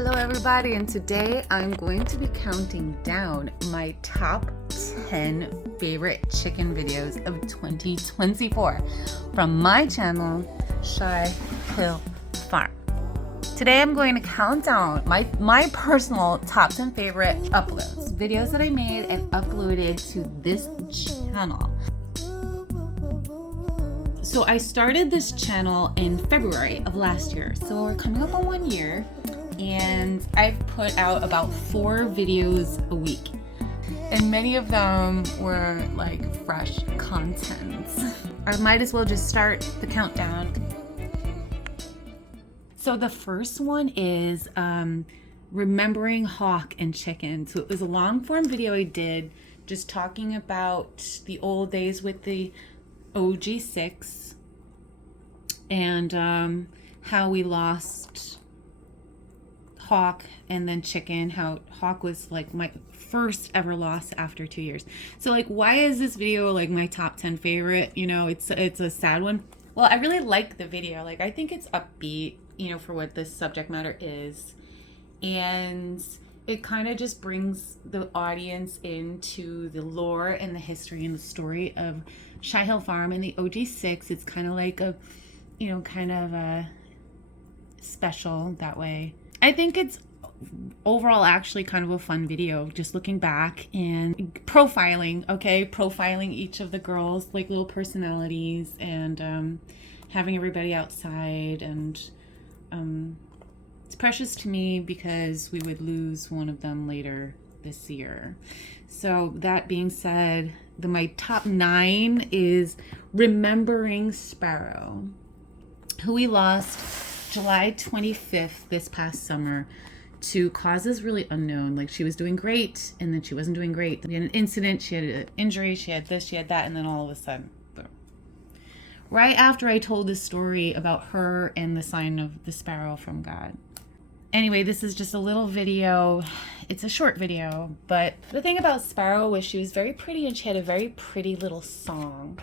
Hello everybody, and today I'm going to be counting down my top 10 favorite chicken videos of 2024 from my channel, Shy Hill Farm. Today I'm going to count down my personal top 10 favorite uploads, videos that I made and uploaded to this channel. So I started this channel in February of last year, so we're coming up on 1 year. And I've put out about 4 videos a week, and many of them were like fresh content. I might as well just start the countdown. So the first one is remembering hawk and chicken. So it was a long form video I did just talking about the old days with the OG6 and how we lost hawk and then chicken, how hawk was like my first ever loss after 2 years. So like, why is this video like my top 10 favorite? You know, it's a sad one. Well, I really like the video. Like, I think it's upbeat, you know, for what this subject matter is, and it kind of just brings the audience into the lore and the history and the story of Shy Hill Farm and the OG6. It's kind of like a, you know, kind of a special that way. I think it's overall actually kind of a fun video, just looking back and profiling each of the girls, like little personalities, and having everybody outside. And it's precious to me because we would lose one of them later this year. So that being said, my top 9 is remembering Sparrow, who we lost July 25th this past summer to causes really unknown. Like, she was doing great and then she wasn't doing great. We had an incident, she had an injury, she had this, she had that, and then all of a sudden, boom. Right after I told this story about her and the sign of the sparrow from God. Anyway, this is just a little video. It's a short video, but the thing about Sparrow was she was very pretty and she had a very pretty little song.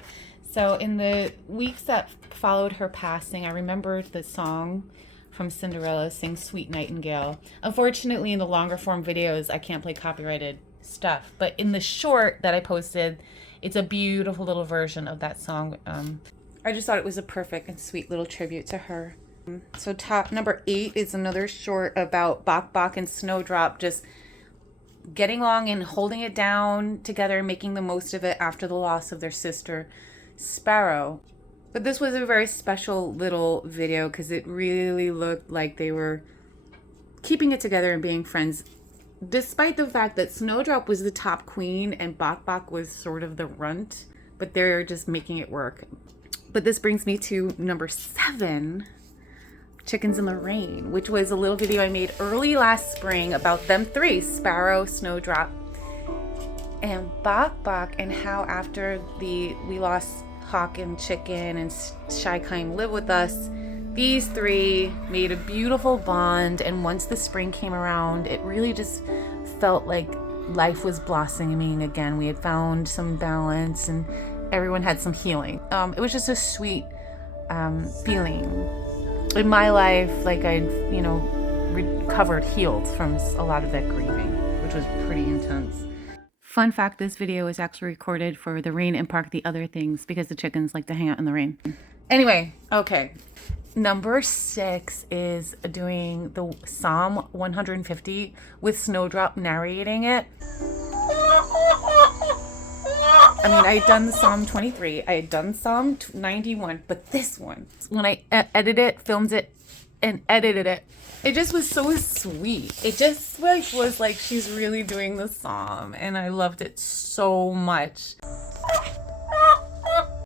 So in the weeks that followed her passing, I remembered the song from Cinderella, Sing Sweet Nightingale. Unfortunately, in the longer form videos, I can't play copyrighted stuff. But in the short that I posted, it's a beautiful little version of that song. I just thought it was a perfect and sweet little tribute to her. So top number 8 is another short about Bok Bok and Snowdrop just getting along and holding it down together, making the most of it after the loss of their sister, Sparrow. But this was a very special little video because it really looked like they were keeping it together and being friends, despite the fact that Snowdrop was the top queen and Bok Bok was sort of the runt, but they're just making it work. But this brings me to number 7, Chickens in the Rain, which was a little video I made early last spring about them 3, Sparrow, Snowdrop, and Bok Bok, and how after we lost Hawk and Chicken and Shy came live with us, these 3 made a beautiful bond. And once the spring came around, it really just felt like life was blossoming again. We had found some balance and everyone had some healing. It was just a sweet feeling in my life, like I'd, you know, recovered, healed from a lot of that grieving, which was pretty intense. Fun fact, this video is actually recorded for the rain and Park the Other Things because the chickens like to hang out in the rain. Anyway, okay. Number 6 is doing the Psalm 150 with Snowdrop narrating it. I mean, I had done Psalm 23, I had done Psalm 91, but this one, when I edited it, filmed it, and edited it, it just was so sweet. It just was like she's really doing the psalm, and I loved it so much.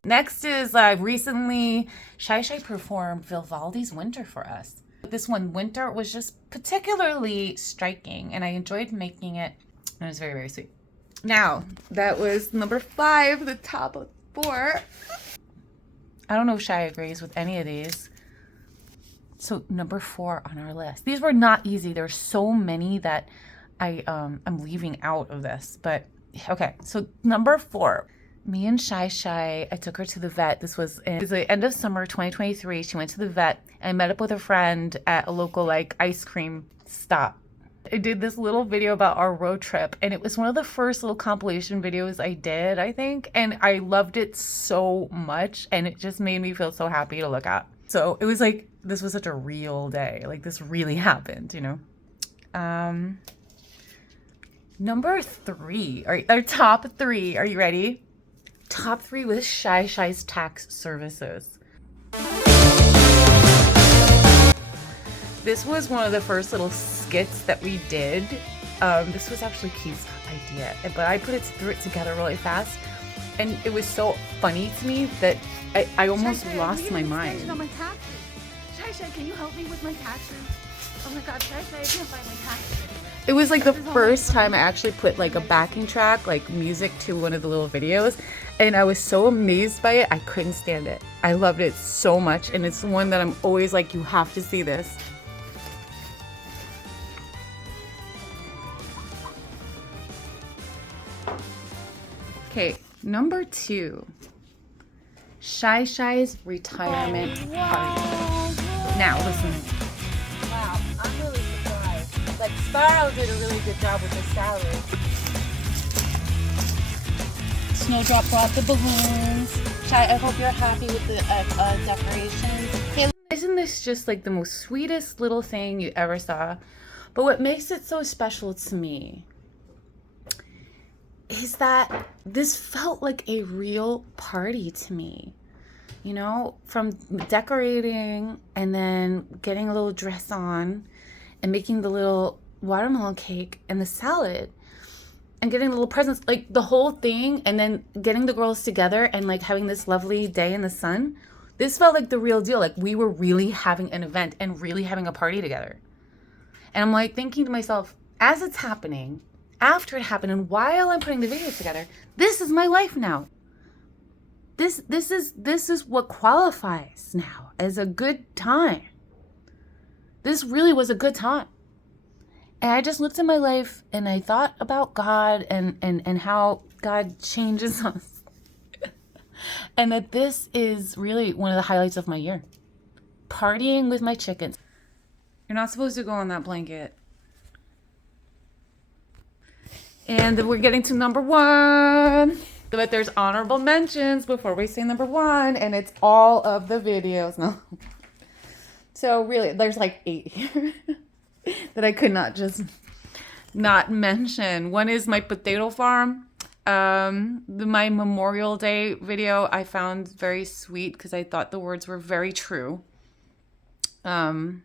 Next is recently Shy performed Vivaldi's Winter for us. This one, Winter, was just particularly striking, and I enjoyed making it, and it was very, very sweet. Now, that was number 5, the top of 4. I don't know if Shy agrees with any of these. So number 4 on our list. These were not easy. There are so many that I'm leaving out of this. But okay, so number 4. Me and Shy, I took her to the vet. This was the end of summer 2023. She went to the vet and met up with a friend at a local like ice cream stop. I did this little video about our road trip, and it was one of the first little compilation videos I did, I think, and I loved it so much, and it just made me feel so happy to look at. So it was like, this was such a real day. Like, this really happened, you know? Number 3, our top 3. Are you ready? Top 3 with Shy's tax services. This was one of the first little skits that we did. This was actually Keith's idea, but I threw it together really fast, and it was so funny to me that I almost lost my mind. On my taxes. Shy, can you help me with my taxes? Oh my God, Shy, I can't find my taxes. It was like the first time I actually put like a backing track, like music to one of the little videos, and I was so amazed by it. I couldn't stand it. I loved it so much, and it's one that I'm always like, you have to see this. Okay, number 2, Shy's retirement party. Now listen. Wow, I'm really surprised. Like, Sparrow did a really good job with the salad. Snowdrop brought the balloons. Shy, I hope you're happy with the decorations. Hey, isn't this just like the most sweetest little thing you ever saw? But what makes it so special to me is that this felt like a real party to me. You know, from decorating and then getting a little dress on and making the little watermelon cake and the salad and getting little presents, like the whole thing, and then getting the girls together and like having this lovely day in the sun. This felt like the real deal. Like we were really having an event and really having a party together. And I'm like thinking to myself, as it's happening, after it happened, and while I'm putting the videos together, this is my life now. This is what qualifies now as a good time. This really was a good time. And I just looked at my life and I thought about God and how God changes us. And that this is really one of the highlights of my year. Partying with my chickens. You're not supposed to go on that blanket. And we're getting to number 1. But there's honorable mentions before we say number 1, and it's all of the videos. No. So really, there's like 8 here that I could not just not mention. One is my potato farm. My Memorial Day video I found very sweet because I thought the words were very true. Shy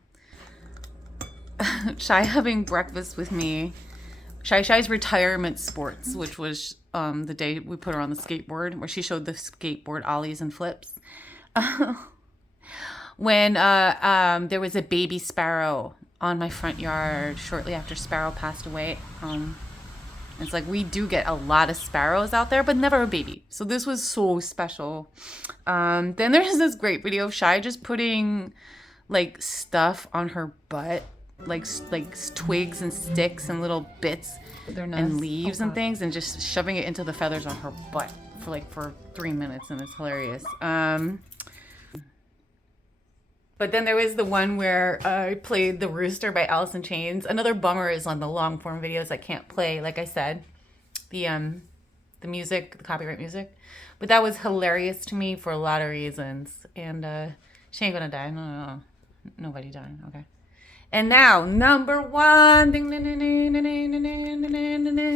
having breakfast with me. Shy's retirement sports, which was the day we put her on the skateboard, where she showed the skateboard ollies and flips. When there was a baby sparrow on my front yard shortly after Sparrow passed away. It's like we do get a lot of sparrows out there, but never a baby. So this was so special. Then there's this great video of Shy just putting like stuff on her butt. Like twigs and sticks and little bits and leaves and things, and just shoving it into the feathers on her butt for 3 minutes, and it's hilarious. But then there was the one where I played The Rooster by Alice in Chains. Another bummer is on the long form videos I can't play, like I said, the music, the copyright music. But that was hilarious to me for a lot of reasons. And she ain't gonna die. No. Nobody died. Okay. And now, number 1,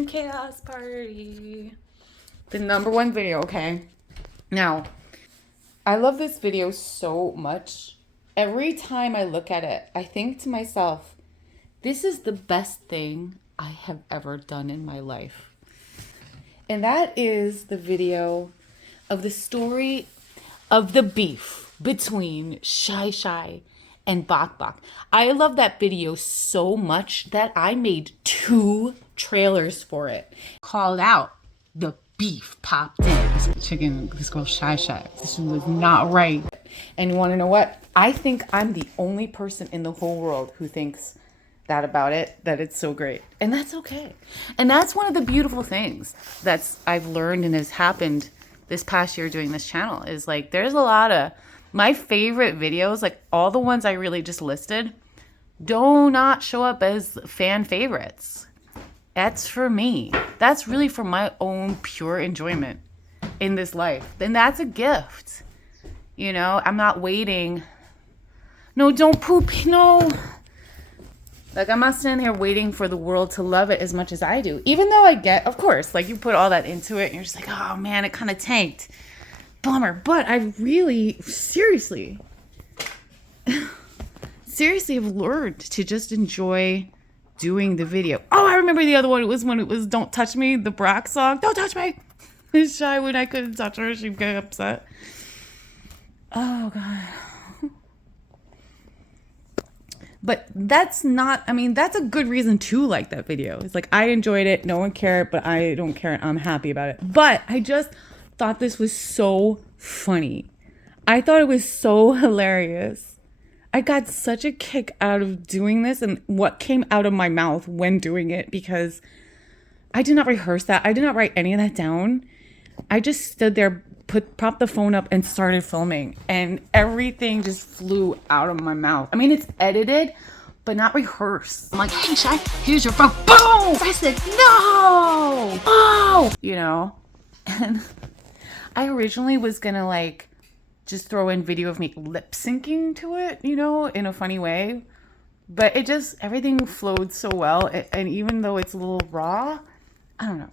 chaos party. The number 1 video, okay? Now, I love this video so much. Every time I look at it, I think to myself, this is the best thing I have ever done in my life. And that is the video of the story of the beef between Shy and Bok. I love that video so much that I made 2 trailers for it. Called out the beef popped in. This girl Shy. This was not right. And you want to know what? I think I'm the only person in the whole world who thinks that about it, that it's so great. And that's okay. And that's one of the beautiful things I've learned and has happened this past year doing this channel is like, there's a lot of my favorite videos, like all the ones I really just listed, do not show up as fan favorites. That's for me. That's really for my own pure enjoyment in this life. Then that's a gift. You know, I'm not waiting. No, don't poop. No. Like, I'm not standing here waiting for the world to love it as much as I do. Even though I get, of course, like, you put all that into it and you're just like, oh man, it kind of tanked. Bummer. But I really, seriously have learned to just enjoy doing the video. Oh, I remember the other one. It was when it was Don't Touch Me, the Brock song. Don't touch me. She's shy when I couldn't touch her. She'd get upset. Oh, God. But that's not, I mean, that's a good reason to like that video. It's like, I enjoyed it. No one cared, but I don't care. I'm happy about it. But I just thought this was so funny. I thought it was so hilarious. I got such a kick out of doing this and what came out of my mouth when doing it, because I did not rehearse that. I did not write any of that down. I just stood there, propped the phone up and started filming, and everything just flew out of my mouth. I mean, it's edited, but not rehearsed. I'm like, hey, Shy, here's your phone. Boom! I said, no! Oh! You know? And I originally was gonna like just throw in video of me lip syncing to it, you know, in a funny way. But it just, everything flowed so well. And even though it's a little raw, I don't know.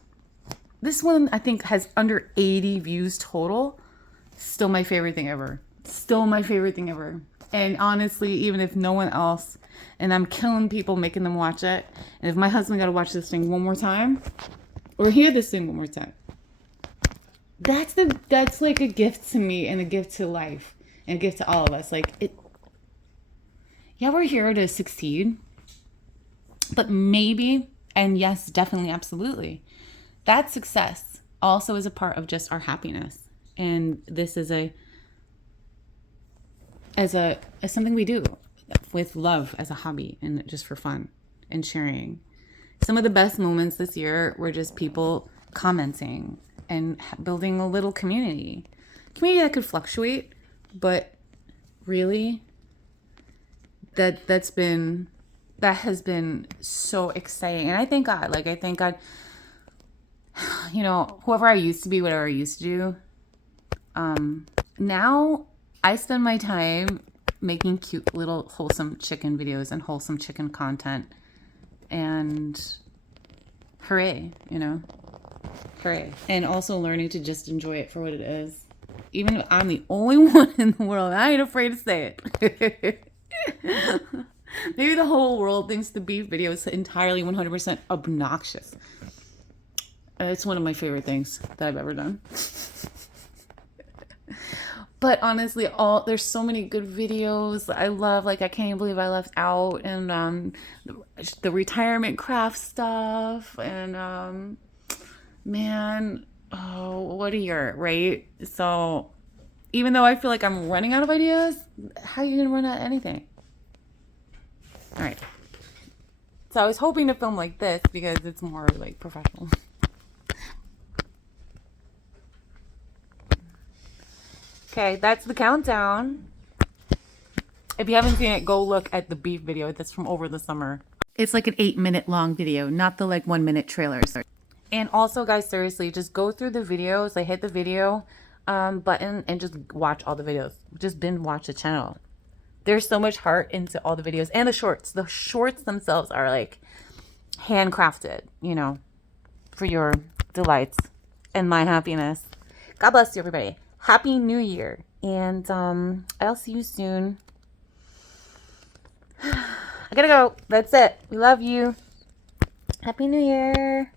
This one, I think, has under 80 views total. Still my favorite thing ever. Still my favorite thing ever. And honestly, even if no one else, and I'm killing people making them watch it, and if my husband got to watch this thing one more time, or hear this thing one more time, that's like a gift to me and a gift to life and a gift to all of us. Like, it, yeah, we're here to succeed, but maybe, and yes, definitely, absolutely, that success also is a part of just our happiness. And this is as something we do with love, as a hobby, and just for fun and sharing. Some of the best moments this year were just people commenting and building a little community that could fluctuate, but really that has been so exciting. And I thank God, you know, whoever I used to be, whatever I used to do, now I spend my time making cute little wholesome chicken videos and wholesome chicken content, and hooray, you know. Hooray. And also learning to just enjoy it for what it is. Even if I'm the only one in the world, I ain't afraid to say it. Maybe the whole world thinks the beef video is entirely 100% obnoxious. It's one of my favorite things that I've ever done. But honestly, there's so many good videos I love. Like, I can't even believe I left out, and the retirement craft stuff, and man, oh, what a year, right? So even though I feel like I'm running out of ideas, how are you gonna run out of anything? All right. So I was hoping to film like this because it's more like professional. Okay, that's the countdown. If you haven't seen it, go look at the beef video. That's from over the summer. It's like an 8-minute long video, not the like 1-minute trailers. And also, guys, seriously, just go through the videos. Like, hit the video button and just watch all the videos. Just binge watch the channel. There's so much heart into all the videos. And the shorts. The shorts themselves are like handcrafted, you know, for your delights and my happiness. God bless you, everybody. Happy New Year. And I'll see you soon. I gotta go. That's it. We love you. Happy New Year.